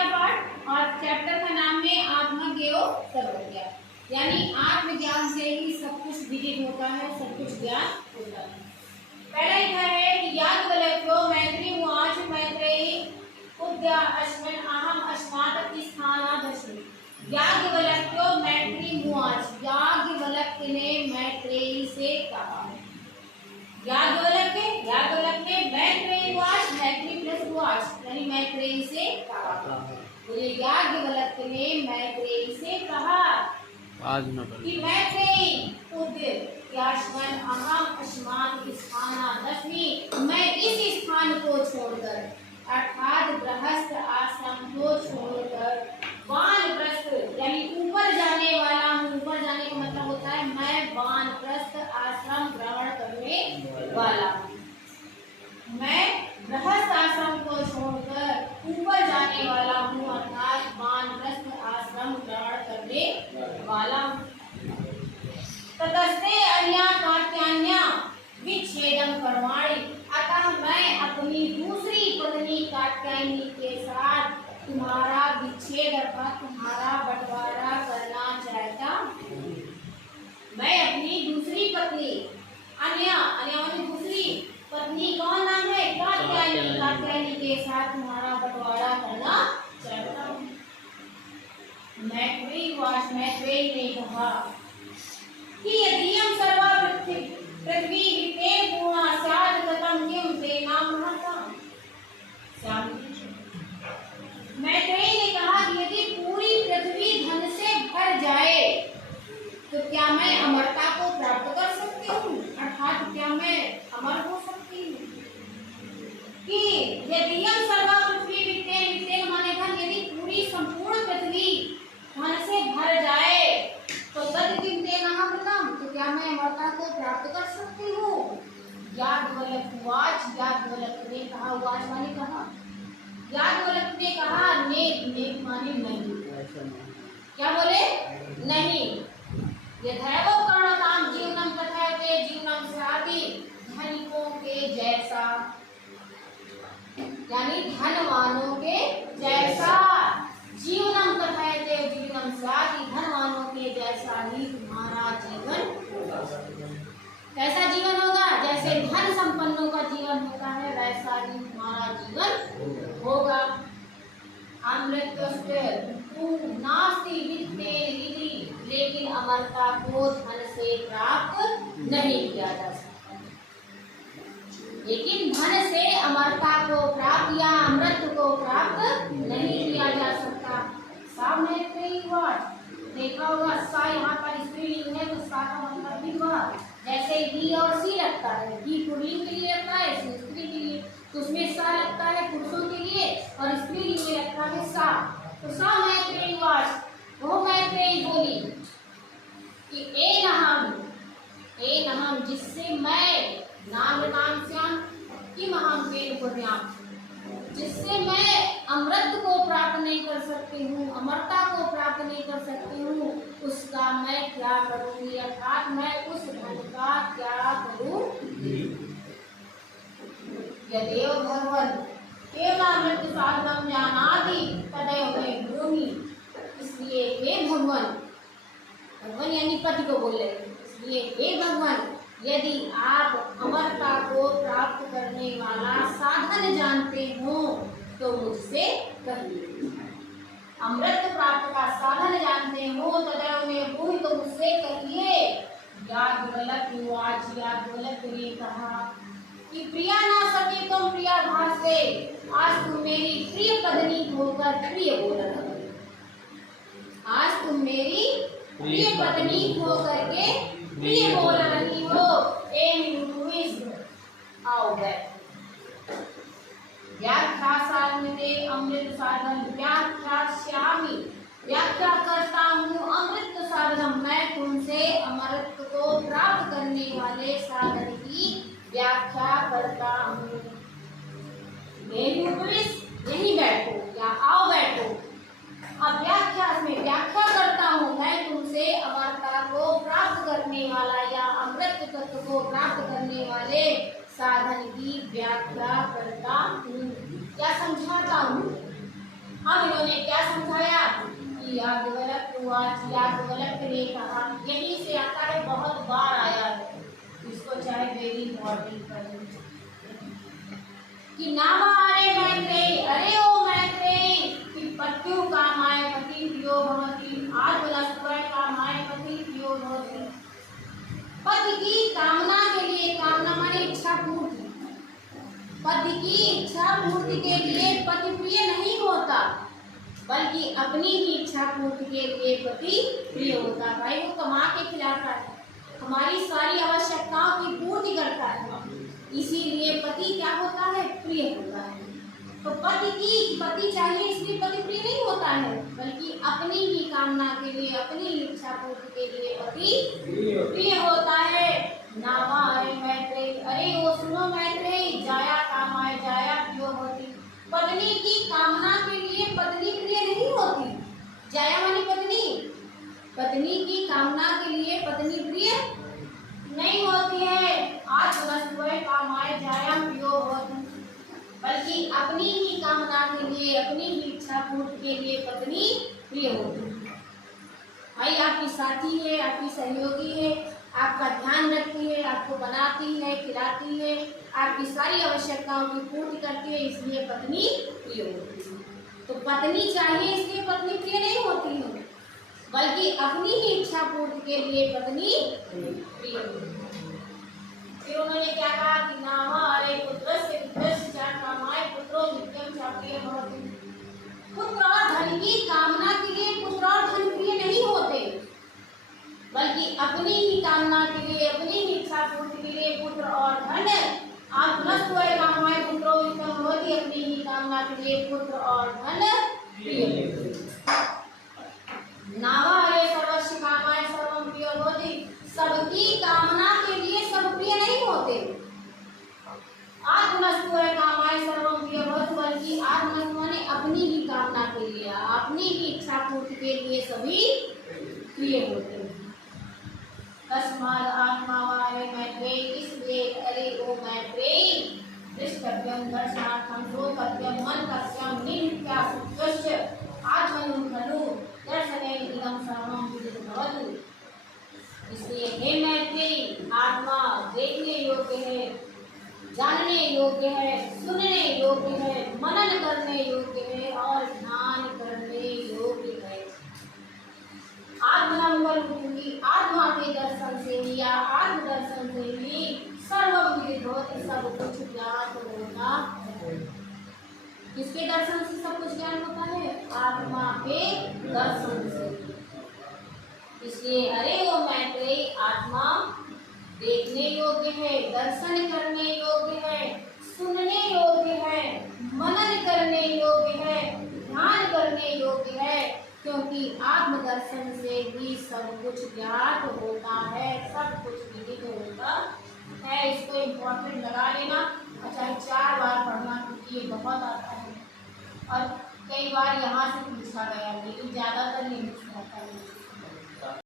पहला पार्ट और चैप्टर का नाम है आत्मज्ञेयो सर्वज्ञ, यानी आत्मज्ञान से ही सब कुछ विदित होता है, सब कुछ ज्ञान होता है। पहला लिखा है कि याज्ञवल्क्यो मैत्री उवाच मैत्रेयी उद्या अस्मिन् अहम अस्मात् स्थानादस्मि। याज्ञवल्क्यो मैत्री उवाच, याज्ञवल्क्य ने मैत्रेयी से कहा। याज्ञवल्क्य ने मैत्रेयी उवाच, मैत्री प्लस उवाच यानी मैत्रेयी से कहा। बोले याज्ञवल्क्य ने मैत्रेयी से कहा कि मैत्रेयी उद्यास्मिन् अहम अस्मात् स्थानादस्मि, मैं इस स्थान को छोड़कर अर्थात गृहस्थ आश्रम को छोड़कर वानप्रस्थ यानी ऊपर जाने वाला हूँ। ऊपर जाने का मतलब होता है मैं वानप्रस्थ आश्रम ग्रहण करने वाला हूँ। मैं गृहस्थ आश्रम को छोड़कर ऊपर जाने वाला हूँ, अर्थात वानप्रस्थ आश्रम ग्रहण करने वाला हूँ। ततस्ते अन्या कात्यायन्या विच्छेदं कर्माणि, अतः मैं अपनी दूसरी पत्नी कात्यायनी के साथ तुम्हारा विच्छेद अर्थात तुम्हारा बंटवारा करना चाहता हूँ। मैं अपनी दूसरी पत्नी अन्या यानी दूसरी पत्नी कौन नाम है कात्यायनी, कात्यायनी के साथ तुम्हारा बंटवारा करना चाहता हूँ। मैत्रेयी ने कहा कि यदि हम सर्वा पृथ्वी वित्तेन पूर्णा स्यात् ततं किं तेनां महताम्। मैत्रेयी ने कहा कि यदि पूरी पृथ्वी धन से भर जाए तो क्या मैं अमरता को प्राप्त कर सकती हूँ, अर्थात क्या मैं अमर हो सकती हूँ। कि यदि हम सर्वा पृथ्वी वित्तेन माने धन, यदि पूरी संपूर्ण पृथ्वी धन से भर जाए तो तद्किं तेनाः कृतं, तो क्या मैं अमरता को प्राप्त कर सकती हूँ। याज्ञवल्क्य उवाच, याज्ञवल्क्य ने कहा, उवाच माने कहा, याज्ञवल्क्य ने कहा ने माने नहीं। क्या बोले नहीं। यथैव कर्णतां जीवनं कथयते जीवनं स्याति, धनिकों के जैसा यानी धनवानों के जैसा जीवनम कथयते जीवनम स्याति, धनवानों के जैसा ही तुम्हारा जीवन होगा। कैसा जीवन होगा, जैसे धन संपन्नों का जीवन होता है वैसा ही तुम्हारा जीवन होगा। अमृतस्य नास्ति वित्तेन विधि, लेकिन अमरता को धन से प्राप्त नहीं किया जा सकता। लेकिन धन से अमरता को प्राप्त या अमृत को प्राप्त नहीं किया जा सकता। सामने कई बार देखा होगा, सा यहाँ पर स्त्रीलिंग है तो सा का मतलब भी हुआ। जैसे ही और सी लगता है, ही पुल्लिंग के लिए लगता है, सी स्त्री के लिए, तो उसमें सा लगता है पुरुषों के लिए और स्त्रीलिंग में लगता है सा। तो सा मैत्रेयी उवाच, वो मैत्रेयी बोली कि एनहम जिससे मैं नामृतांस्याम किम अहं तेन कुर्याम्, जिससे मैं अमृत को प्राप्त नहीं कर सकती हूँ, अमरता को प्राप्त नहीं कर सकती हूँ, उसका मैं क्या करूँगी, अर्थात मैं उस धन का क्या करूँगी। यदेव भगवन् केवलामृत साधनं जानाति तदेव मे ब्रूहि। इसलिए हे भगवान, भगवान यानी पति को बोल रहे हैं, इसलिए हे भगवान यदि आप अमरता को प्राप्त करने वाला साधन जानते हो तो मुझसे कहिए। अमृत प्राप्त का साधन जानते हो तदेव मे ब्रूहि, तो मुझसे कहिए। याज्ञवल्क्य उवाच, याज्ञवल्क्य ने कहा कि प्रिया न सके तुम प्रिया भाषते, आज तुम मेरी प्रिय पत्नी होकर प्रिय बोल रहे हो। आज तुम मेरी प्रिय पत्नी होकर के प्रिय बोल रही हो। आओ बैठ। व्याख्या साधनते अमृत साधन, व्याख्यास्यामि, व्याख्या करता हूँ अमृत साधन, मैं तुमसे अमृत को प्राप्त करने वाले साधन की व्याख्या करता हूँ। मेरी उपविष्ट, यही बैठो या आओ बैठो। अब व्याख्या में व्याख्या करता हूँ, मैं तुमसे अमरता को प्राप्त करने वाला या अमृत तत्व को प्राप्त करने वाले साधन की व्याख्या करता हूँ या समझाता हूँ। अब उन्हें क्या समझाया कि याज्ञवल्क्य उवाच, याज्ञवल्क्य ने कहा, यहीं से आता है, बहुत बार आया है, इसको चाहे वेरी इंपॉर्टेंट कर कि नावा अरे मैत्रेयी, अरे ओ मैत्रेयी, कि पत्युः कामाय पति प्रियो भवति, आत्मनस्त्वय कामाय पति प्रियो भवति। पति की कामना के लिए, कामना माने इच्छा पूर्ति, पति की इच्छा पूर्ति के लिए पति प्रिय नहीं होता, बल्कि अपनी ही इच्छा पूर्ति के लिए पति प्रिय होता। भाई वो कमा के खिलाता है, हमारी सारी आवश्यकताओं की पूर्ति करता है, इसीलिए पति क्या होता है, प्रिय होता है। तो पति चाहिए इसलिए पति प्रिय नहीं होता है, बल्कि अपनी ही कामना के लिए, अपनी इच्छा पूर्ति के लिए पति प्रिय होता है। नावा अरे मैत्रेयी, अरे वो सुनो मैत्रेयी, जाया कामाय जाया प्रियो होती, पत्नी की कामना के लिए पत्नी प्रिय नहीं होती। जाया मानी पत्नी, पत्नी की कामना के लिए पत्नी प्रिय नहीं होती है। आत्मनस्त्वय कामाय जाया प्रियो होती, बल्कि अपनी ही कामना के लिए, अपनी ही इच्छा पूर्ति के लिए पत्नी प्रिय होती है। भाई आपकी साथी है, आपकी सहयोगी है, आपका ध्यान रखती है, आपको बनाती है, खिलाती है, आपकी सारी आवश्यकताओं की पूर्ति करती है, इसलिए पत्नी प्रिय होती है। तो पत्नी चाहिए इसलिए पत्नी प्रिय नहीं होती है, बल्कि अपनी ही इच्छा पूर्ति के लिए पत्नी प्रिय होती है। फिर उन्होंने क्या कहा कि नामा अरे पुत्रस्य पुत्रस्य च कामाय पुत्रो नित्यं च प्रिय भवति। पुत्र और धन की कामना के लिए पुत्र और धन प्रिय नहीं होते, बल्कि अपनी ही कामना के लिए, अपनी ही इच्छा पूर्ति के लिए पुत्र और धन, आत्मनस्त्वय कामाय पुत्रो नित्यं भवति, अपनी ही कामना के लिए पुत्र और धन प्रिय होते। नावा अरे सर्वस्य कामाय सर्वं प्रियो भवति, सबकी कामना के लिए सब प्रिय नहीं होते। आत्मनस्त्वय कामाय सर्वं प्रियो भवति, बल्कि आत्मनस्त्व ने अपनी ही कामना के लिए, अपनी ही इच्छा पूर्ति के लिए सभी प्रिय होते हैं। तस्माद् आत्मा अरे मैत्रेयी, इसलिए अरे ओ मैत्रेयी, दृष्टव्यं दर्शनार्थं श्रोतव्यं मन्तव्यं नित्यासुत्वस्य आत्मनु खलु दर्शनेन इदं सर्वं विदितभवतु। इसलिए हे मैत्रेयी, आत्मा देखने योग्य है, जानने योग्य है, सुनने योग्य है, मनन करने योग्य है और ध्यान करने योग्य है। आत्मनंबलूंगी, आत्मा के दर्शन से ही या आत्म दर्शन से ही सर्वं विदितभवति, सब कुछ ज्ञात होता है। किसके दर्शन से सब कुछ ज्ञान होता है? आत्मा के दर्शन से। इसलिए अरे वो मैत्रेयी, आत्मा देखने योग्य है, दर्शन करने योग्य है, सुनने योग्य है, मनन करने योग्य है, ध्यान करने योग्य है, क्योंकि आत्मदर्शन से ही सब कुछ ज्ञात होता है, सब कुछ विदित होता है। इसको इम्पोर्टेंट लगा लेना और चाहे 4 बार पढ़ना, क्योंकि ये बहुत आता है और कई बार यहाँ से पूछा गया, लेकिन ज़्यादातर नहीं।